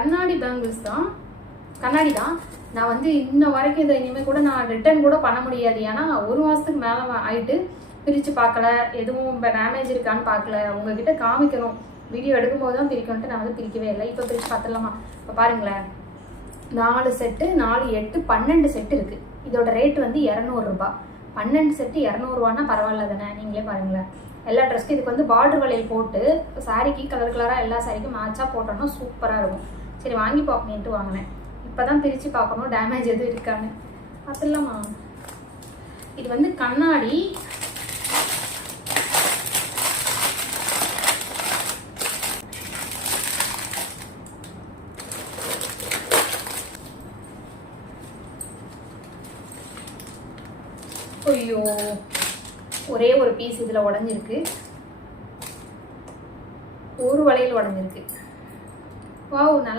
கண்ணாடி பேங்கிள்ஸ் தான், கண்ணாடி தான். நான் வந்து இன்ன வரைக்கும் இதை இனிமேல் கூட நான் ரிட்டர்ன் கூட பண்ண முடியாது. ஏன்னா 1 மாதத்துக்கு மேலே ஆயிட்டு பிரித்து பார்க்கல, எதுவும் இப்போ டேமேஜ் இருக்கான்னு பார்க்கல. உங்ககிட்ட காமிக்கணும், வீடியோ எடுக்கும்போது தான் பிரிக்கணுன்ட்டு நான் வந்து பிரிக்கவே இல்லை. இப்போ பிரித்து பார்த்துடலாமா? இப்போ பாருங்களேன், 4 செட்டு 4 8 12 செட்டு இருக்குது. இதோட ரேட் வந்து 200 ரூபாய். 12 செட்டு 200 ரூபான்னா பரவாயில்ல தானே? நீங்களே பாருங்களேன். எல்லா ட்ரெஸ்க்கும் இதுக்கு வந்து பார்டர் வளையல் போட்டு சாரிக்கு கலர் கலராக எல்லா சாரிக்கும் மேட்சாக போட்டோம்னா சூப்பராக இருக்கும். சரி வாங்கி பார்க்கணுன்ட்டு வாங்கினேன். இப்போ தான் பிரித்து பார்க்கணும் டேமேஜ் எதுவும் இருக்கான்னு. பார்த்துடலாமா? இது வந்து கண்ணாடி. ஐயோ, ஒரே ஒரு பீஸ் இதில் உடஞ்சிருக்கு, ஒரு வளையல் உடஞ்சிருக்கு. வாவ், நல்லா